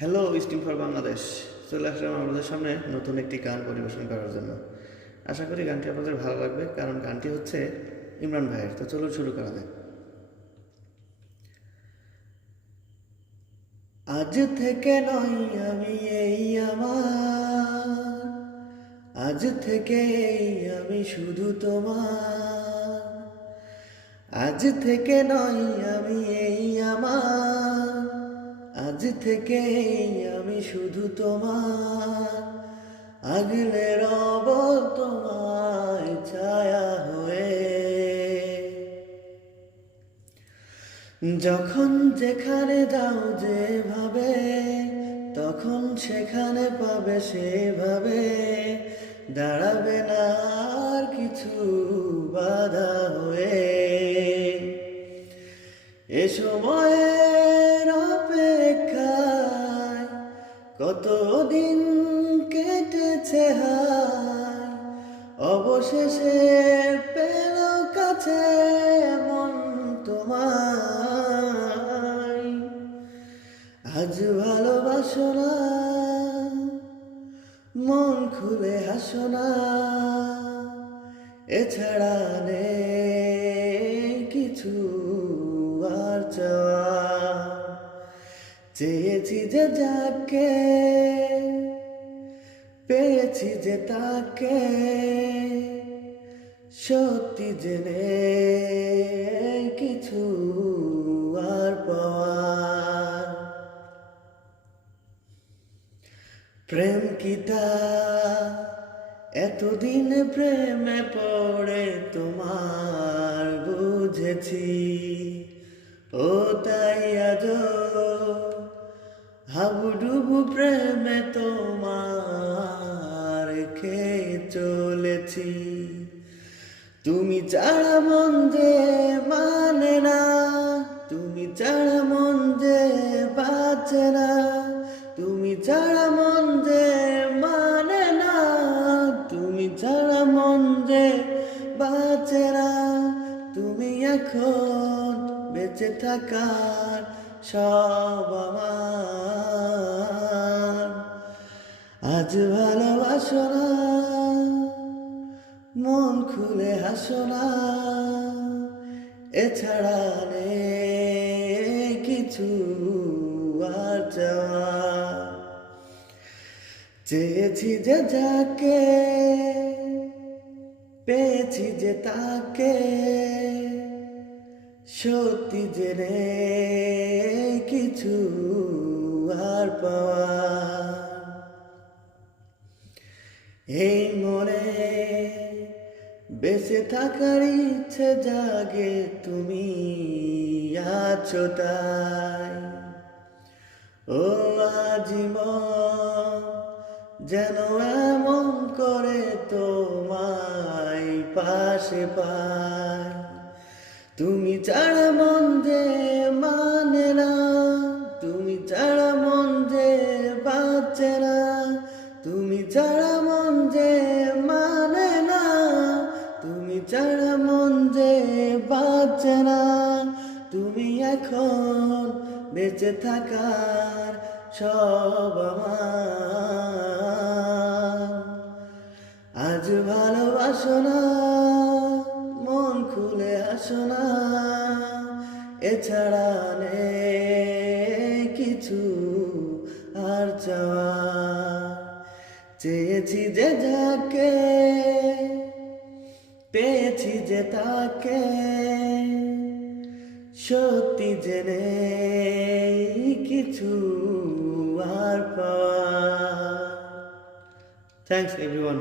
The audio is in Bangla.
Hello steam for Bangladesh. চলে আসলাম আপনাদের সামনে নতুন একটি গান পরিবেশন করার জন্য। আশা করি গানটি আপনাদের ভালো লাগবে, কারণ গানটি হচ্ছে ইমরান ভাইয়ের। তো চলুন শুরু করা যাক। আজ থেকে নয় আমি এই আমার, আজ থেকে আমি শুধু তোমার। আজ থেকে নয় আমি এই আমার, আজ থেকে আমি শুধু তোমার। আগলে রব তোমায় ছায়া হয়ে। যখন যেখানে যাও যেভাবে, তখন সেখানে পাবে সেভাবে। দাঁড়াবে না আর কিছু বাধা হয়ে। এ সময়ের অপেক্ষায় কতদিন কেটেছে হায়, অবশেষে পেল কাছে মন তোমায়। আজ ভালোবাসো না, মন খুলে হাসো না, এছাড়া নেই কিছু আর চাওয়া। চেয়েছি যে যাকে, পেয়েছি যে তাকে, সত্যি জেনে কিছু আর পাওয়ার। প্রেম কি তা এতদিন প্রেমে পড়ে তোমার বুঝেছি। ও তাই আজ হাবুডুবু প্রেমে তোমার খেয়ে চলেছি। তুমি ছাড়া মন যে মানে না, তুমি ছাড়া মন যে বাঁচে না, তুমি ছাড়া মন যে মানে না, তুমি ছাড়া মন যে বাঁচে না। তুমি এখন বেঁচে থাকার সব আমার। আজ ভালোবাসো না, মন খুলে হাসো না, এছাড়া নেই কিছু আর চাওয়া। চেয়েছি যে যাকে, পেয়েছি যে তাকে, সত্যি জেনে কিছু আর পাওয়া। এই মনে বেঁচে থাকার ইচ্ছে জাগে, তুমি আছো তাই। ও আজীবন যেন এমন করে তোমায় পাশে পাই। তুমি ছাড়া মন যে মানে না, তুমি ছাড়া মন যে বাঁচে না, তুমি ছাড়া মন যে মানে না, তুমি ছাড়া মন যে বাঁচে না। তুমি এখন বেঁচে থাকার সব আমার। আজ ভালোবাসো না, মন খুলে হাসো না, এছাড়া নেই কিছু আর চাওয়া। চেয়েছি যে যাকে, পেয়েছি যে তাকে, সত্যি জেনে কিছু আর পাওয়া। Thanks everyone.